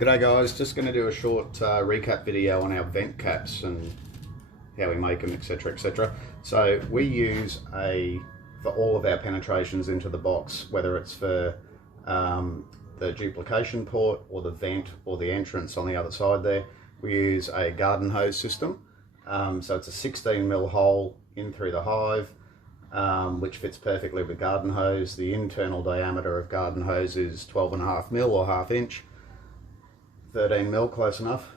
G'day guys, just going to do a short recap video on our vent caps and how we make them, etc, etc. So we use for all of our penetrations into the box, whether it's for the duplication port or the vent or the entrance on the other side there, we use a garden hose system. So it's a 16mm hole in through the hive, which fits perfectly with garden hose. The internal diameter of garden hose is 12.5mm or 1/2 inch. 13mm, close enough,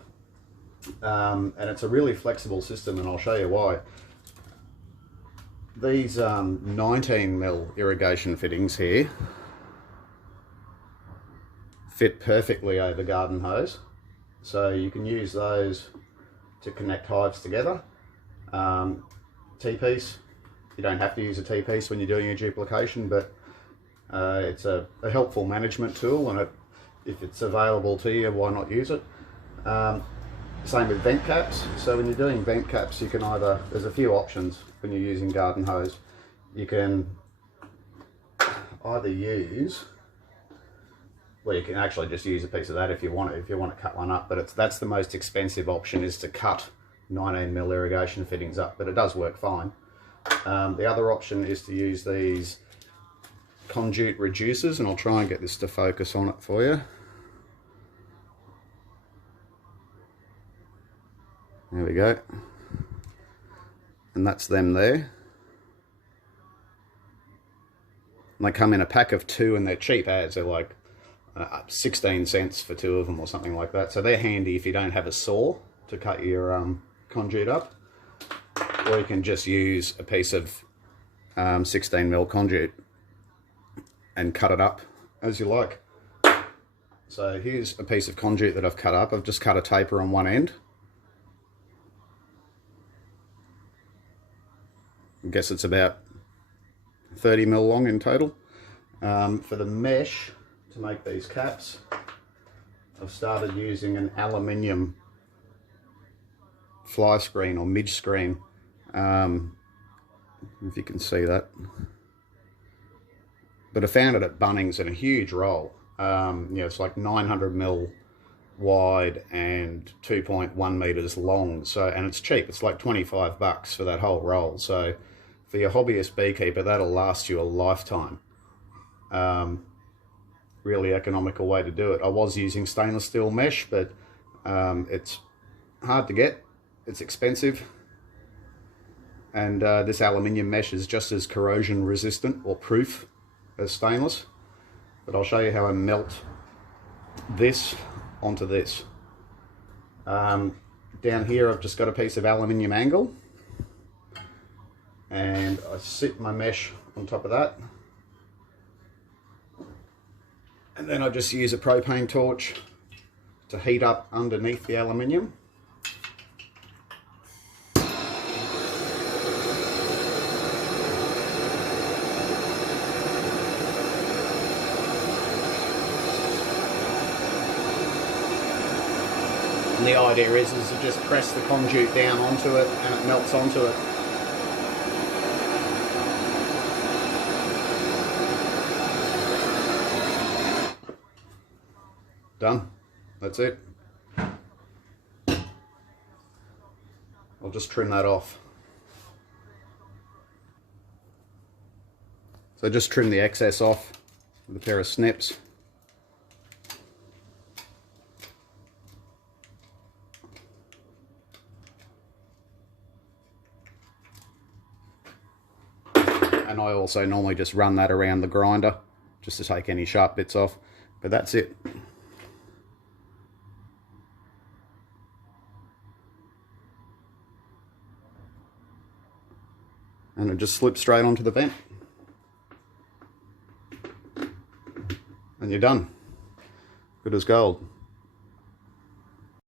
and it's a really flexible system, and I'll show you why. These 19mm irrigation fittings here fit perfectly over garden hose, so you can use those to connect hives together. T-piece, you don't have to use a T-piece when you're doing a duplication, but it's a helpful management tool, and if it's available to you, why not use it? Same with vent caps. So when you're doing vent caps, you can there's a few options when you're using garden hose. You can either use, well, you can actually just use a piece of that if you want to cut one up, but that's the most expensive option, is to cut 19mm irrigation fittings up, but it does work fine. The other option is to use these conduit reducers, and I'll try and get this to focus on it for you. There we go. And that's them there. And they come in a pack of 2, and they're cheap as. They're like 16 cents for 2 of them or something like that. So they're handy if you don't have a saw to cut your conduit up. Or you can just use a piece of 16mm conduit and cut it up as you like. So here's a piece of conduit that I've cut up. I've just cut a taper on one end. I guess it's about 30mm long in total. For the mesh to make these caps, I've started using an aluminium fly screen or midge screen. If you can see that. But I found it at Bunnings in a huge roll. It's like 900mm wide and 2.1 meters long. So, and it's cheap. It's like $25 for that whole roll. So for your hobbyist beekeeper, that'll last you a lifetime. Really economical way to do it. I was using stainless steel mesh, but it's hard to get. It's expensive. And this aluminium mesh is just as corrosion resistant or proof as stainless, but I'll show you how I melt this onto this. Down here I've just got a piece of aluminium angle, and I sit my mesh on top of that, and then I just use a propane torch to heat up underneath the aluminium. And the idea is to just press the conduit down onto it, and it melts onto it. Done. That's it. I'll just trim that off. So just trim the excess off with a pair of snips. And I also normally just run that around the grinder just to take any sharp bits off, but that's it. And it just slips straight onto the vent. And you're done. Good as gold.